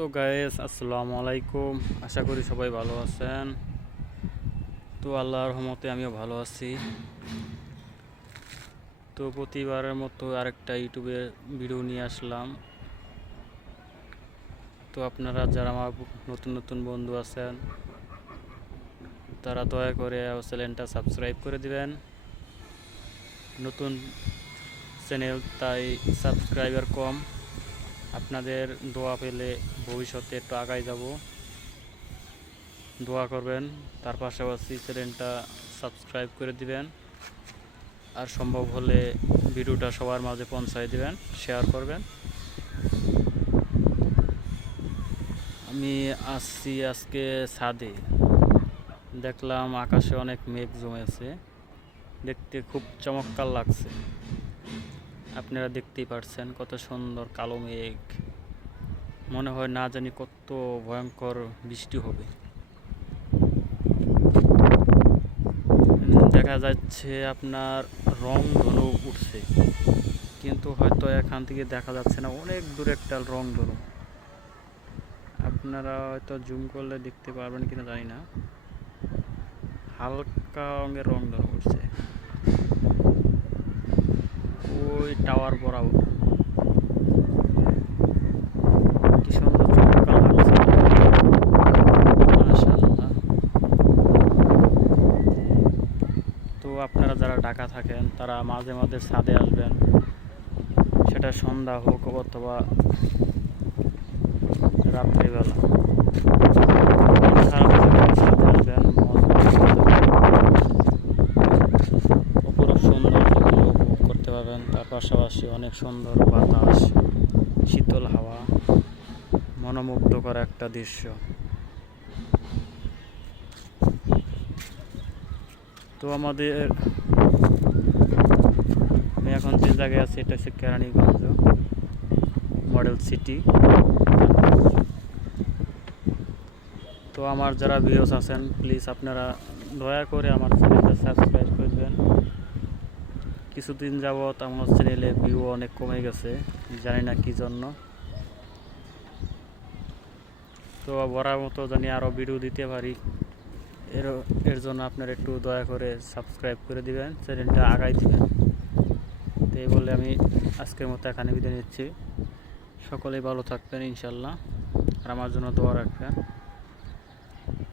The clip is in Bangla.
সো গাইস, আসসালামু আলাইকুম। আশা করি সবাই ভালো আছেন। তো আল্লাহর রহমতে আমিও ভালো আছি। তো প্রতিবারের মতো আরেকটা ইউটিউবে ভিডিও নিয়ে আসলাম। তো আপনারা যারা আমার নতুন নতুন বন্ধু আছেন তারা দয়া করে চ্যানেলটা সাবস্ক্রাইব করে দিবেন। নতুন চ্যানেল, তাই সাবস্ক্রাইবার কম। আপনাদের দোয়া পেলে ভবিষ্যতে একটু আগায় যাব। দোয়া করবেন, তার পাশাপাশি চ্যানেলটা সাবস্ক্রাইব করে দিবেন, আর সম্ভব হলে ভিডিওটা সবার মাঝে পৌঁছায় দিবেন, শেয়ার করবেন। আমি আসছি আজকে ছাদে, দেখলাম আকাশে অনেক মেঘ জমেছে, দেখতে খুব চমৎকার লাগছে। আপনারা দেখতেই পারছেন কত সুন্দর কালো মেঘ, মনে হয় না জানি কত ভয়ঙ্কর বৃষ্টি হবে। দেখা যাচ্ছে আপনার রংধনু উঠছে, কিন্তু হয়তো এখান থেকে দেখা যাচ্ছে না, অনেক দূরে একটা রংধনু। আপনারা হয়তো জুম করলে দেখতে পারবেন কিনা জানি না, হালকা রঙের রংধনু উঠছে ওই টাওয়ার বরাবর। কি সুন্দর চমৎকার লাগছে, মাশাআল্লাহ। তো আপনারা যারা ঢাকা থাকেন তারা মাঝে মাঝে ছাদে আসবেন, সেটা সন্ধ্যা হোক অথবা রাত্রিবেলা। ছাদে আসবেন, অপরূপ সৌন্দর্যগুলো উপভোগ করতে পারবেন। তার পাশাপাশি অনেক সুন্দর বাতাস, শীতল হাওয়া, মনোমুগ্ধকর একটা দৃশ্য। তো আমি এখন যে জায়গায় আছি এটা হচ্ছে কেরানীগঞ্জ মডেল সিটি। তো আমার যারা ভিউয়ার্স আছেন, প্লিজ আপনারা দয়া করে আমার চ্যানেলটা সাবস্ক্রাইব করে দেবেন। কিছুদিন যাবৎ আমার চ্যানেলে ভিউ অনেক কমে গেছে, জানি না কী জন্য। তো বরাবর মতো জানি আরও ভিডিও দিতে পারি, এর জন্য আপনারা একটু দয়া করে সাবস্ক্রাইব করে দিবেন, চ্যানেলটা আগাই দিবেন। তো এই বলে আমি আজকের মতো এখানে বিদায় নিচ্ছি। সকলেই ভালো থাকবেন ইনশাল্লাহ, আর আমার জন্য দোয়া রাখবেন।